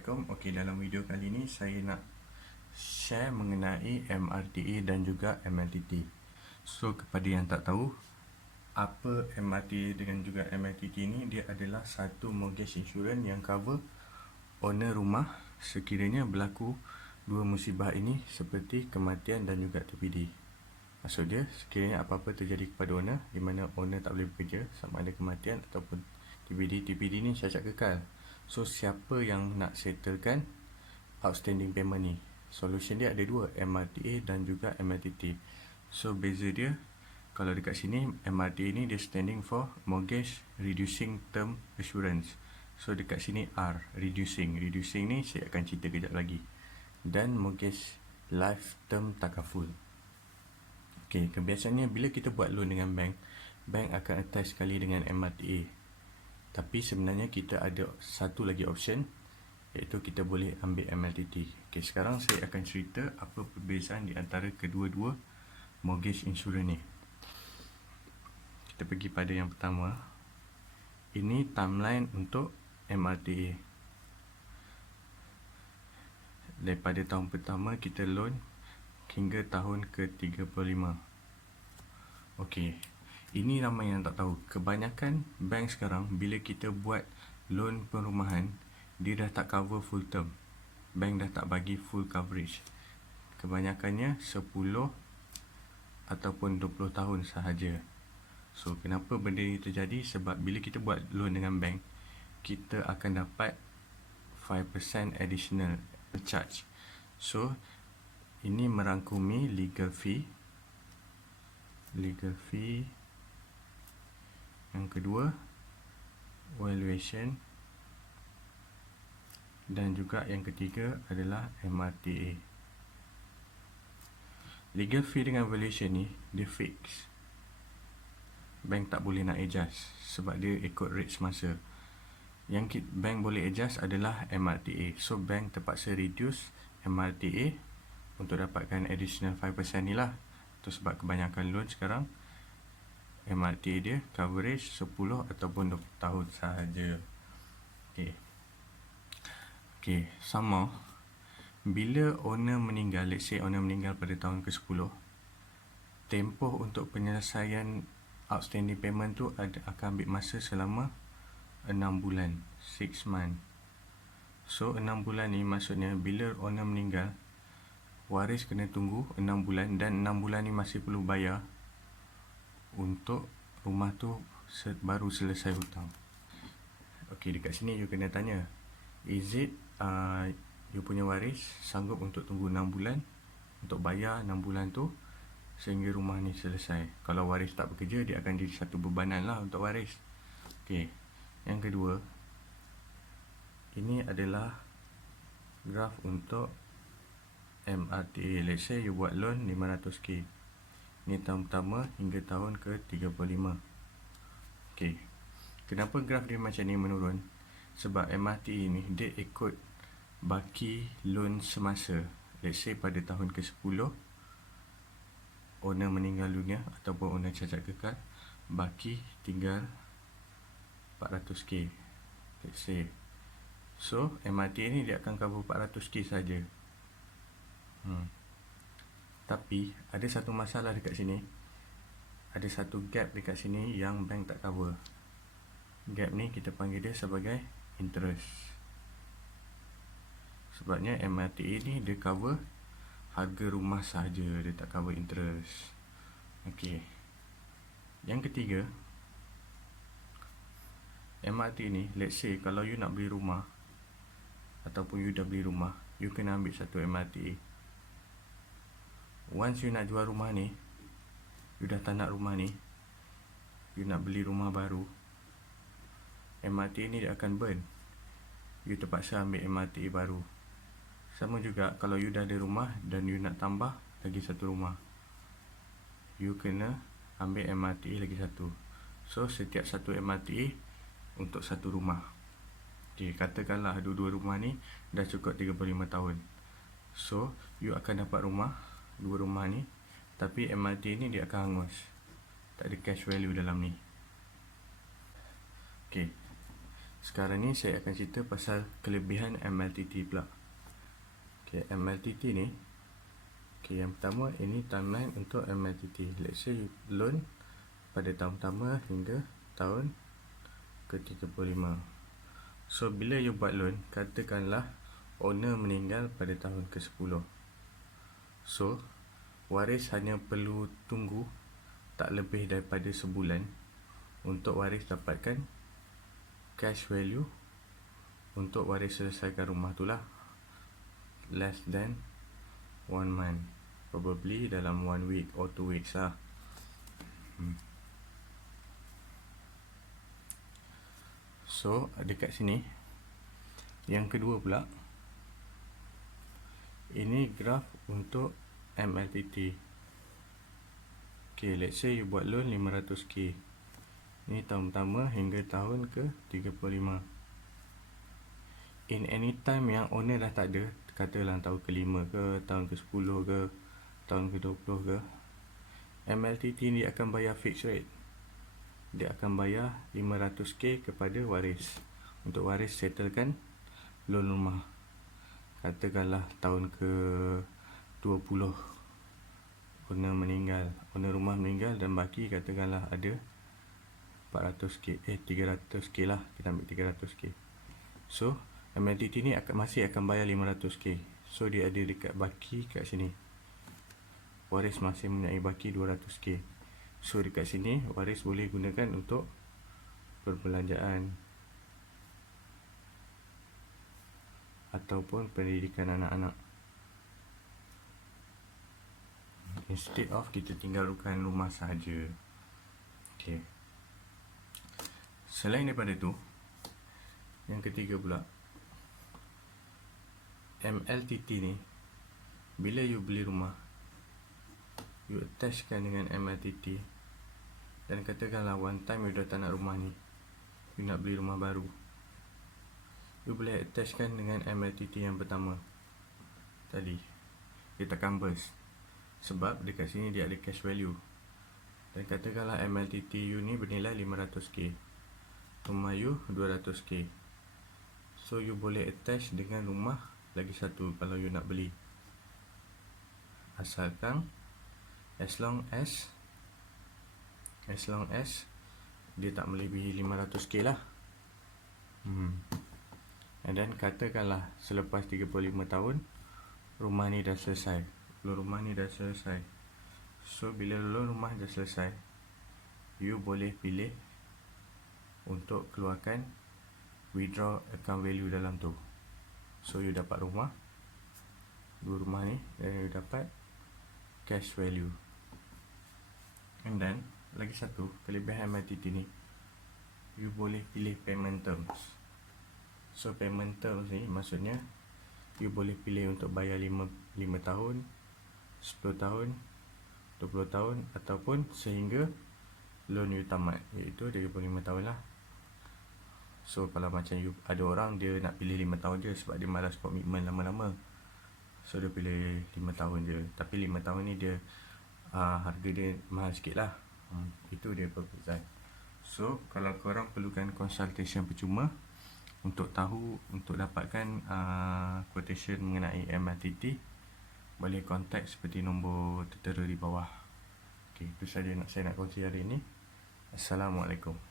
Assalamualaikum. Okey, dalam video kali ini saya nak share mengenai MRTA dan juga MLTT. So, kepada yang tak tahu apa MRTA dengan juga MLTT ni, dia adalah satu mortgage insurance yang cover owner rumah sekiranya berlaku dua musibah ini seperti kematian dan juga TPD. Maksud dia, sekiranya apa-apa terjadi kepada owner di mana owner tak boleh bekerja, sama ada kematian ataupun TPD. TPD ni cacat kekal. So, siapa yang nak settlekan outstanding payment ni? Solution dia ada dua, MRTA dan juga MLTT. So, beza dia, kalau dekat sini, MRTA ni dia standing for Mortgage Reducing Term Assurance. So, dekat sini R, Reducing. Reducing ni saya akan cerita kejap lagi. Dan Mortgage Life Term Takaful. Okay, kebiasaannya bila kita buat loan dengan bank, bank akan attach sekali dengan MRTA. Tapi sebenarnya kita ada satu lagi option, iaitu kita boleh ambil MLTT. Okay, sekarang saya akan cerita apa perbezaan di antara kedua-dua mortgage insurance ni. Kita pergi pada yang pertama. Ini timeline untuk MRTA. Daripada tahun pertama kita loan hingga tahun ke-35. Okey. Ini ramai yang tak tahu. Kebanyakan bank sekarang bila kita buat loan perumahan, dia dah tak cover full term. Bank dah tak bagi full coverage. Kebanyakannya 10 ataupun 20 tahun sahaja. So, kenapa benda ini terjadi? Sebab bila kita buat loan dengan bank, kita akan dapat 5% additional charge. So, ini merangkumi legal fee. Yang kedua, valuation. Dan juga yang ketiga adalah MRTA. Legal fee dengan valuation ni, dia fix. Bank tak boleh nak adjust sebab dia ikut rate semasa. Yang bank boleh adjust adalah MRTA. So, bank terpaksa reduce MRTA untuk dapatkan additional 5% ni lah. Itu sebab kebanyakan loan sekarang MRTA dia coverage 10 ataupun 20 tahun sahaja. Okey, sama. Bila owner meninggal, let's say owner meninggal pada tahun ke-10, tempoh untuk penyelesaian outstanding payment tu akan ambil masa selama 6 bulan, 6 months. So, 6 bulan ni maksudnya bila owner meninggal, waris kena tunggu 6 bulan dan 6 bulan ni masih perlu bayar untuk rumah tu baru selesai hutang. Okey, dekat sini you kena tanya, is it you punya waris sanggup untuk tunggu 6 bulan untuk bayar 6 bulan tu sehingga rumah ni selesai? Kalau waris tak bekerja, dia akan jadi satu bebanan lah untuk waris. Okey, yang kedua, ini adalah graf untuk MRTA. Let's say you buat loan 500k. Ini tahun pertama hingga tahun ke-35. Okey, kenapa graf dia macam ni menurun? Sebab MRTA ni dia ikut baki loan semasa. Let's say pada tahun ke-10 owner meninggal dunia ataupun owner cacat kekal, baki tinggal 400k, let's say. So, MRTA ni dia akan cover 400k saja. Tapi ada satu masalah dekat sini. Ada satu gap dekat sini yang bank tak cover. Gap ni kita panggil dia sebagai interest. Sebabnya MRTA ni dia cover harga rumah sahaja, dia tak cover interest. Okey. Yang ketiga, MRTA ni, let's say kalau you nak beli rumah ataupun you dah beli rumah, you kena ambil satu MRTA. Once you nak jual rumah ni, you dah tak nak rumah ni, you nak beli rumah baru, MRTA ni dia akan burn. You terpaksa ambil MRTA baru. Sama juga kalau you dah ada rumah dan you nak tambah lagi satu rumah, you kena ambil MRTA lagi satu. So, setiap satu MRTA untuk satu rumah. Okay, katakanlah dua rumah ni dah cukup 35 tahun. So, you akan dapat dua rumah ni, tapi MRTA ni dia akan hangus. Tak ada cash value dalam ni. Okay, Sekarang ni saya akan cerita pasal kelebihan MLTT pula. Okay, MLTT ni, okay, yang pertama ini timeline untuk MLTT. Let's say you loan pada tahun pertama hingga tahun ke-35. So bila you buat loan, katakanlah owner meninggal pada tahun ke-10. So waris hanya perlu tunggu tak lebih daripada sebulan untuk waris dapatkan cash value untuk waris selesaikan rumah tu lah. Less than 1 month, probably dalam 1 week or 2 weeks lah. So dekat sini, yang kedua pula, ini graf untuk MLTT. Okay, let's say you buat loan 500k. Ini tahun pertama hingga tahun ke-35. In any time yang owner dah tak ada, katalah tahun ke-5 ke, tahun ke-10 ke, tahun ke-20 ke, MLTT ni akan bayar fixed rate. Dia akan bayar 500k kepada waris untuk waris settlekan loan rumah. Katakanlah tahun ke-20 owner rumah meninggal dan baki katakanlah ada 300k lah, kita ambil 300k. So MLTT ni masih akan bayar 500k. So dia ada dekat baki kat sini, waris masih mempunyai baki 200k. So dekat sini waris boleh gunakan untuk perbelanjaan ataupun pendidikan anak-anak, instead of kita tinggalkan rumah sahaja. Okay. Selain daripada tu, yang ketiga pula, MLTT ni, bila you beli rumah, you attachkan dengan MLTT, dan katakanlah one time you dah tak nak rumah ni, you nak beli rumah baru, you boleh attachkan dengan MLTT yang pertama tadi. Dia takkan burst sebab dekat sini dia ada cash value. Dan katakanlah MLTT you ni bernilai 500k, rumah you 200k. So you boleh attach dengan rumah lagi satu kalau you nak beli, asalkan as long as dia tak melebihi 500k lah. And then katakanlah selepas 35 tahun rumah ni dah selesai, rumah ni dah selesai. So bila rumah dah selesai, you boleh pilih untuk keluarkan withdraw account value dalam tu. So you dapat rumah, dua rumah ni, dan you dapat cash value. And then lagi satu kelebihan MLTT ni, you boleh pilih payment terms. So payment terms ni maksudnya you boleh pilih untuk bayar 5 tahun, 10 tahun, 20 tahun, ataupun sehingga loan you tamat, iaitu 35 tahun lah. So kalau macam you, ada orang dia nak pilih 5 tahun je sebab dia malas komitmen lama-lama, so dia pilih 5 tahun je. Tapi 5 tahun ni dia harga dia mahal sikit lah. Itu dia perbezaan. So kalau korang perlukan consultation percuma untuk dapatkan quotation mengenai MLTT, boleh contact seperti nombor tertera di bawah. Okay, itu saja saya nak kongsi hari ini. Assalamualaikum.